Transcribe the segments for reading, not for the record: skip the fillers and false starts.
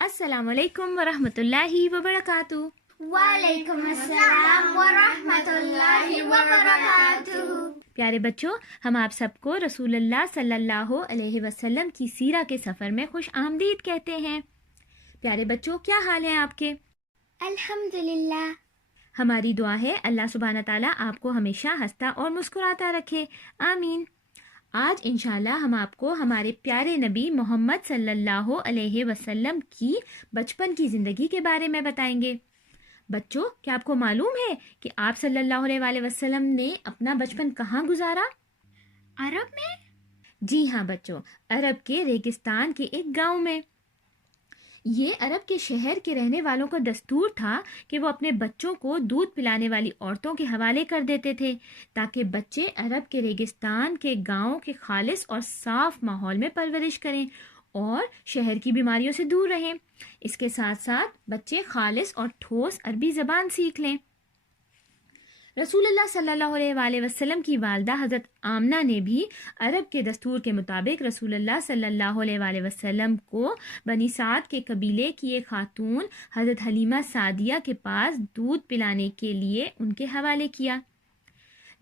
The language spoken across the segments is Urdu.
السلام علیکم ورحمۃ اللہ وبرکاتہ۔ وعلیکم السلام ورحمۃ اللہ وبرکاتہ۔ پیارے بچوں، ہم آپ سب کو رسول اللہ صلی اللہ علیہ وسلم کی سیرہ کے سفر میں خوش آمدید کہتے ہیں۔ پیارے بچوں، کیا حال ہیں آپ کے؟ الحمدللہ۔ ہماری دعا ہے اللہ سبحانہ تعالیٰ آپ کو ہمیشہ ہنستا اور مسکراتا رکھے، آمین۔ آج انشاءاللہ ہم آپ کو ہمارے پیارے نبی محمد صلی اللہ علیہ وسلم کی بچپن کی زندگی کے بارے میں بتائیں گے۔ بچوں، کیا آپ کو معلوم ہے کہ آپ صلی اللہ علیہ وآلہ وسلم نے اپنا بچپن کہاں گزارا؟ عرب میں؟ جی ہاں بچوں، عرب کے ریگستان کے ایک گاؤں میں۔ یہ عرب کے شہر کے رہنے والوں کا دستور تھا کہ وہ اپنے بچوں کو دودھ پلانے والی عورتوں کے حوالے کر دیتے تھے تاکہ بچے عرب کے ریگستان کے گاؤں کے خالص اور صاف ماحول میں پرورش کریں اور شہر کی بیماریوں سے دور رہیں۔ اس کے ساتھ ساتھ بچے خالص اور ٹھوس عربی زبان سیکھ لیں۔ رسول اللہ صلی اللہ علیہ وآلہ وسلم کی والدہ حضرت آمنہ نے بھی عرب کے دستور کے مطابق رسول اللہ صلی اللہ علیہ وآلہ وسلم کو بنی سعد کے قبیلے کی ایک خاتون حضرت حلیمہ سعدیہ کے پاس دودھ پلانے کے لیے ان کے حوالے کیا۔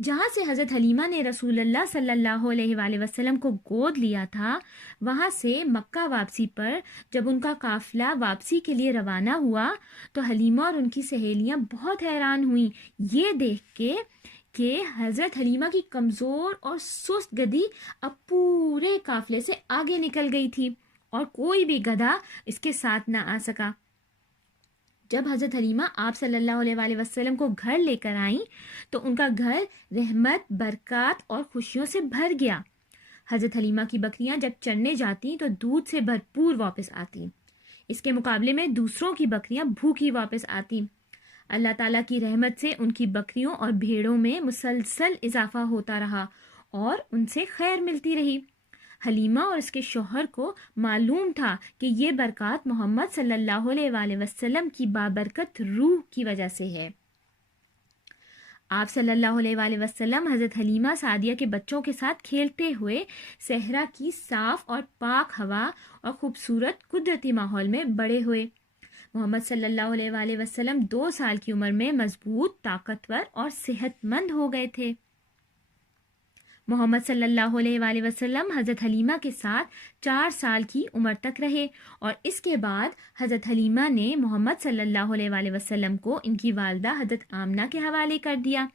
جہاں سے حضرت حلیمہ نے رسول اللہ صلی اللہ علیہ وآلہ وسلم کو گود لیا تھا، وہاں سے مکہ واپسی پر جب ان کا قافلہ واپسی کے لیے روانہ ہوا تو حلیمہ اور ان کی سہیلیاں بہت حیران ہوئیں یہ دیکھ کے کہ حضرت حلیمہ کی کمزور اور سست گدی اب پورے قافلے سے آگے نکل گئی تھی اور کوئی بھی گدھا اس کے ساتھ نہ آ سکا۔ جب حضرت حلیمہ آپ صلی اللہ علیہ وآلہ وسلم کو گھر لے کر آئیں تو ان کا گھر رحمت، برکات اور خوشیوں سے بھر گیا۔ حضرت حلیمہ کی بکریاں جب چرنے جاتی تو دودھ سے بھرپور واپس آتی، اس کے مقابلے میں دوسروں کی بکریاں بھوکی واپس آتی۔ اللہ تعالیٰ کی رحمت سے ان کی بکریوں اور بھیڑوں میں مسلسل اضافہ ہوتا رہا اور ان سے خیر ملتی رہی۔ حلیمہ اور اس کے شوہر کو معلوم تھا کہ یہ برکات محمد صلی اللہ علیہ وآلہ وسلم کی بابرکت روح کی وجہ سے ہے۔ آپ صلی اللہ علیہ وآلہ وسلم حضرت حلیمہ سعدیہ کے بچوں کے ساتھ کھیلتے ہوئے صحرا کی صاف اور پاک ہوا اور خوبصورت قدرتی ماحول میں بڑے ہوئے۔ محمد صلی اللہ علیہ وآلہ وسلم 2 سال کی عمر میں مضبوط، طاقتور اور صحت مند ہو گئے تھے۔ محمد صلی اللہ علیہ وآلہ وسلم حضرت حلیمہ کے ساتھ 4 سال کی عمر تک رہے اور اس کے بعد حضرت حلیمہ نے محمد صلی اللہ علیہ وآلہ وسلم کو ان کی والدہ حضرت آمنہ کے حوالے کر دیا۔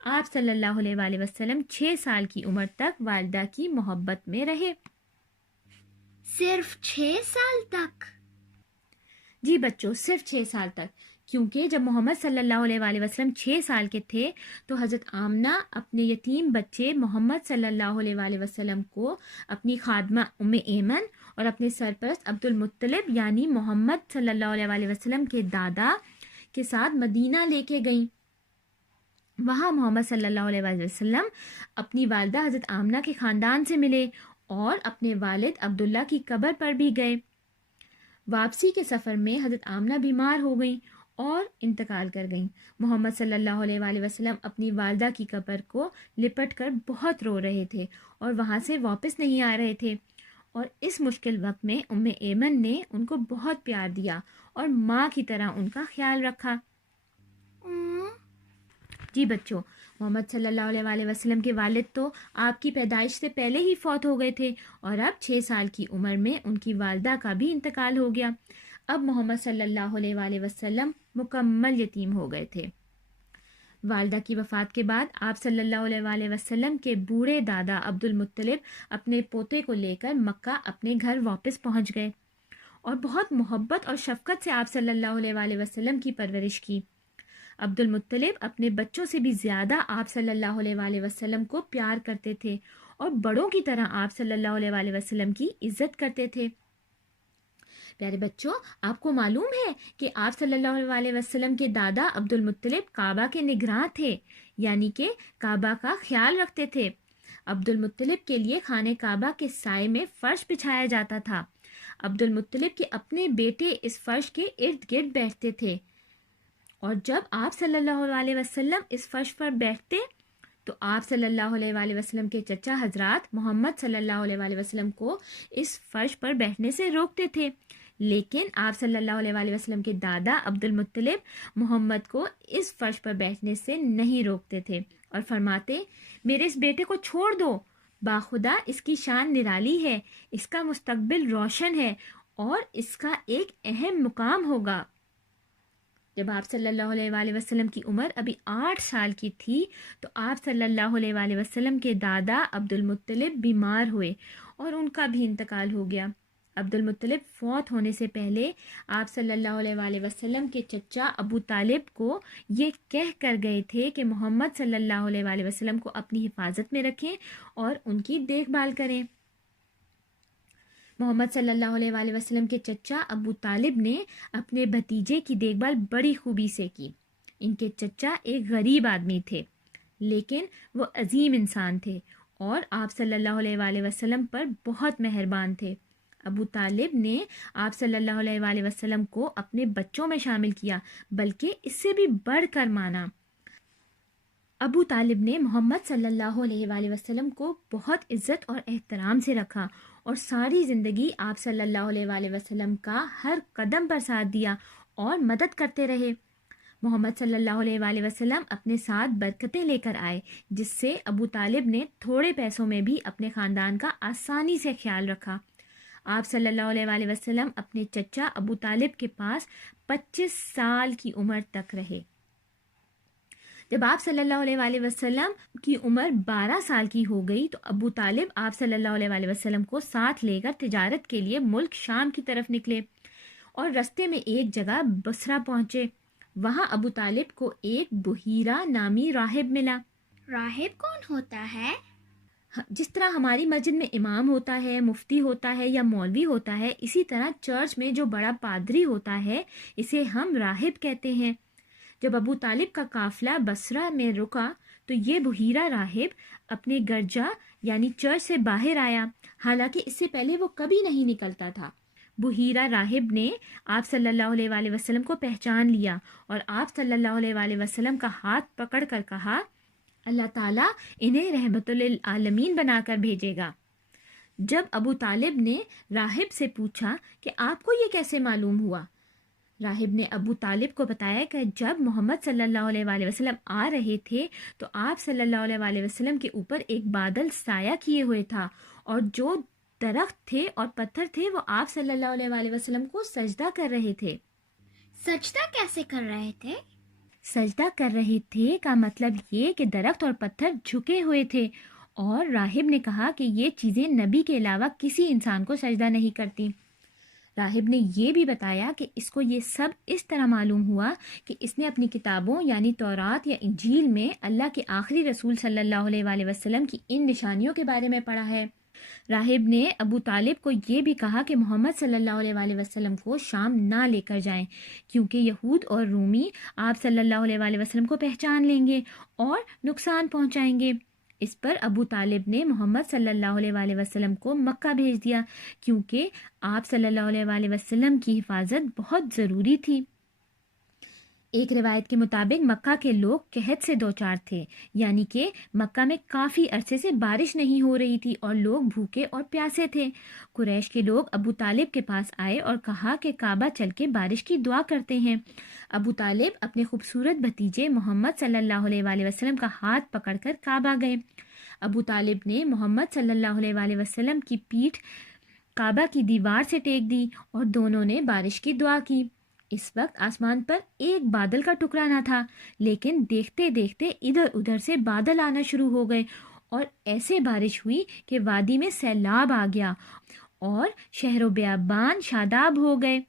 آپ صلی اللہ علیہ وآلہ وسلم 6 سال کی عمر تک والدہ کی محبت میں رہے۔ صرف 6 سال تک؟ جی بچوں، صرف 6 سال تک، کیونکہ جب محمد صلی اللہ علیہ وآلہ وسلم 6 سال کے تھے تو حضرت آمنہ اپنے یتیم بچے محمد صلی اللہ علیہ وآلہ وسلم کو اپنی خادمہ ام ایمن اور اپنے سرپرست عبد المطلب یعنی محمد صلی اللہ علیہ وآلہ وسلم کے دادا کے ساتھ مدینہ لے کے گئیں۔ وہاں محمد صلی اللہ علیہ وآلہ وسلم اپنی والدہ حضرت آمنہ کے خاندان سے ملے اور اپنے والد عبداللہ کی قبر پر بھی گئے۔ واپسی کے سفر میں حضرت آمنہ بیمار ہو گئیں اور انتقال کر گئیں۔ محمد صلی اللہ علیہ وآلہ وسلم اپنی والدہ کی قبر کو لپٹ کر بہت رو رہے تھے اور وہاں سے واپس نہیں آ رہے تھے، اور اس مشکل وقت میں ام ایمن نے ان کو بہت پیار دیا اور ماں کی طرح ان کا خیال رکھا۔ جی بچوں، محمد صلی اللہ علیہ وآلہ وسلم کے والد تو آپ کی پیدائش سے پہلے ہی فوت ہو گئے تھے اور اب 6 سال کی عمر میں ان کی والدہ کا بھی انتقال ہو گیا۔ اب محمد صلی اللہ علیہ وآلہ وسلم مکمل یتیم ہو گئے تھے۔ والدہ کی وفات کے بعد آپ صلی اللہ علیہ وآلہ وسلم کے بوڑھے دادا عبد المطلب اپنے پوتے کو لے کر مکہ اپنے گھر واپس پہنچ گئے اور بہت محبت اور شفقت سے آپ صلی اللہ علیہ وآلہ وسلم کی پرورش کی۔ عبد المطلب اپنے بچوں سے بھی زیادہ آپ صلی اللہ علیہ وآلہ وسلم کو پیار کرتے تھے اور بڑوں کی طرح آپ صلی اللہ علیہ وآلہ وسلم کی عزت کرتے تھے۔ پیارے بچوں، آپ کو معلوم ہے کہ آپ صلی اللہ علیہ وآلہ وسلم کے دادا عبد المطلب کعبہ کے نگراں تھے، یعنی کہ کعبہ کا خیال رکھتے تھے۔ عبد المطلب کے لیے خانہ کعبہ کے سائے میں فرش بچھایا جاتا تھا۔ عبد المطلب کے اپنے بیٹے اس فرش کے ارد گرد بیٹھتے تھے، اور جب آپ صلی اللہ علیہ وسلم اس فرش پر بیٹھتے تو آپ صلی اللہ علیہ وآلہ وسلم کے چچا حضرات محمد صلی اللہ علیہ وآلہ وسلم کو اس فرش پر بیٹھنے سے روکتے تھے، لیکن آپ صلی اللہ علیہ وآلہ وسلم کے دادا عبد المطلب محمد کو اس فرش پر بیٹھنے سے نہیں روکتے تھے اور فرماتے میرے اس بیٹے کو چھوڑ دو، باخدا اس کی شان نرالی ہے، اس کا مستقبل روشن ہے اور اس کا ایک اہم مقام ہوگا۔ جب آپ صلی اللہ علیہ وآلہ وسلم کی عمر ابھی 8 سال کی تھی تو آپ صلی اللہ علیہ وآلہ وسلم کے دادا عبد المطلب بیمار ہوئے اور ان کا بھی انتقال ہو گیا۔ عبد المطلب فوت ہونے سے پہلے آپ صلی اللہ علیہ وآلہ وسلم کے چچا ابو طالب کو یہ کہہ کر گئے تھے کہ محمد صلی اللہ علیہ وآلہ وسلم کو اپنی حفاظت میں رکھیں اور ان کی دیکھ بھال کریں۔ محمد صلی اللہ علیہ وآلہ وسلم کے چچا ابو طالب نے اپنے بھتیجے کی دیکھ بھال بڑی خوبی سے کی۔ ان کے چچا ایک غریب آدمی تھے لیکن وہ عظیم انسان تھے اور آپ صلی اللہ علیہ وآلہ وسلم پر بہت مہربان تھے۔ ابو طالب نے آپ صلی اللہ علیہ وآلہ وسلم کو اپنے بچوں میں شامل کیا، بلکہ اس سے بھی بڑھ کر مانا۔ ابو طالب نے محمد صلی اللہ علیہ وآلہ وسلم کو بہت عزت اور احترام سے رکھا اور ساری زندگی آپ صلی اللہ علیہ وآلہ وسلم کا ہر قدم پر ساتھ دیا اور مدد کرتے رہے۔ محمد صلی اللہ علیہ وآلہ وسلم اپنے ساتھ برکتیں لے کر آئے، جس سے ابو طالب نے تھوڑے پیسوں میں بھی اپنے خاندان کا آسانی سے خیال رکھا۔ آپ صلی اللہ علیہ وآلہ وسلم اپنے چچا ابو طالب کے پاس 25 سال کی عمر تک رہے۔ جب آپ صلی اللہ علیہ وآلہ وسلم کی عمر 12 سال کی ہو گئی تو ابو طالب آپ صلی اللہ علیہ وآلہ وسلم کو ساتھ لے کر تجارت کے لیے ملک شام کی طرف نکلے اور رستے میں ایک جگہ بصرہ پہنچے۔ وہاں ابو طالب کو ایک بحیرہ نامی راہب ملا۔ راہب کون ہوتا ہے؟ جس طرح ہماری مسجد میں امام ہوتا ہے، مفتی ہوتا ہے یا مولوی ہوتا ہے، اسی طرح چرچ میں جو بڑا پادری ہوتا ہے اسے ہم راہب کہتے ہیں۔ جب ابو طالب کا قافلہ بصرہ میں رکا تو یہ بحیرہ راہب اپنے گرجا یعنی چرچ سے باہر آیا، حالانکہ اس سے پہلے وہ کبھی نہیں نکلتا تھا۔ بحیرہ راہب نے آپ صلی اللہ علیہ وآلہ وسلم کو پہچان لیا اور آپ صلی اللہ علیہ وآلہ وسلم کا ہاتھ پکڑ کر کہا اللہ تعالیٰ انہیں رحمت للعالمین بنا کر بھیجے گا۔ جب ابو طالب نے راہب سے پوچھا کہ آپ کو یہ کیسے معلوم ہوا، راہب نے ابو طالب کو بتایا کہ جب محمد صلی اللہ علیہ وآلہ وسلم آ رہے تھے تو آپ صلی اللہ علیہ وآلہ وسلم کے اوپر ایک بادل سایہ کیے ہوئے تھا اور جو درخت تھے اور پتھر تھے وہ آپ صلی اللہ علیہ وآلہ وسلم کو سجدہ کر رہے تھے۔ سجدہ کیسے کر رہے تھے؟ سجدہ کر رہے تھے کا مطلب یہ کہ درخت اور پتھر جھکے ہوئے تھے، اور راہب نے کہا کہ یہ چیزیں نبی کے علاوہ کسی انسان کو سجدہ نہیں کرتی۔ راہب نے یہ بھی بتایا کہ اس کو یہ سب اس طرح معلوم ہوا کہ اس نے اپنی کتابوں یعنی تورات یا انجیل میں اللہ کے آخری رسول صلی اللہ علیہ وآلہ وسلم کی ان نشانیوں کے بارے میں پڑھا ہے۔ راہب نے ابو طالب کو یہ بھی کہا کہ محمد صلی اللہ علیہ وآلہ وسلم کو شام نہ لے کر جائیں، کیونکہ یہود اور رومی آپ صلی اللہ علیہ وآلہ وسلم کو پہچان لیں گے اور نقصان پہنچائیں گے۔ اس پر ابو طالب نے محمد صلی اللہ علیہ وآلہ وسلم کو مکہ بھیج دیا، کیونکہ آپ صلی اللہ علیہ وآلہ وسلم کی حفاظت بہت ضروری تھی۔ ایک روایت کے مطابق مکہ کے لوگ قحط سے دوچار تھے، یعنی کہ مکہ میں کافی عرصے سے بارش نہیں ہو رہی تھی اور لوگ بھوکے اور پیاسے تھے۔ قریش کے لوگ ابو طالب کے پاس آئے اور کہا کہ کعبہ چل کے بارش کی دعا کرتے ہیں۔ ابو طالب اپنے خوبصورت بھتیجے محمد صلی اللہ علیہ وآلہ وسلم کا ہاتھ پکڑ کر کعبہ گئے۔ ابو طالب نے محمد صلی اللہ علیہ وآلہ وسلم کی پیٹھ کعبہ کی دیوار سے ٹیک دی اور دونوں نے بارش کی دعا کی۔ اس وقت آسمان پر ایک بادل کا ٹکڑا نہ تھا، لیکن دیکھتے دیکھتے ادھر ادھر سے بادل آنا شروع ہو گئے اور ایسے بارش ہوئی کہ وادی میں سیلاب آ گیا اور شہر و بیابان شاداب ہو گئے۔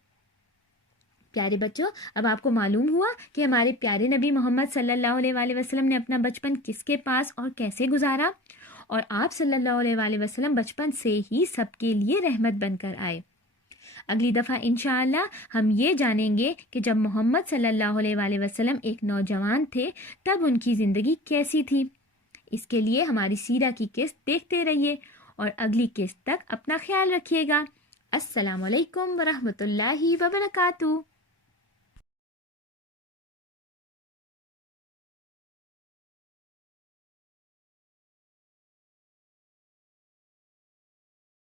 پیارے بچوں، اب آپ کو معلوم ہوا کہ ہمارے پیارے نبی محمد صلی اللہ علیہ وآلہ وسلم نے اپنا بچپن کس کے پاس اور کیسے گزارا، اور آپ صلی اللہ علیہ وآلہ وسلم بچپن سے ہی سب کے لیے رحمت بن کر آئے۔ اگلی دفعہ انشاءاللہ ہم یہ جانیں گے کہ جب محمد صلی اللہ علیہ وآلہ وسلم ایک نوجوان تھے تب ان کی زندگی کیسی تھی۔ اس کے لیے ہماری سیرہ کی قسط دیکھتے رہیے اور اگلی قسط تک اپنا خیال رکھیے گا۔ السلام علیکم ورحمۃ اللہ وبرکاتہ۔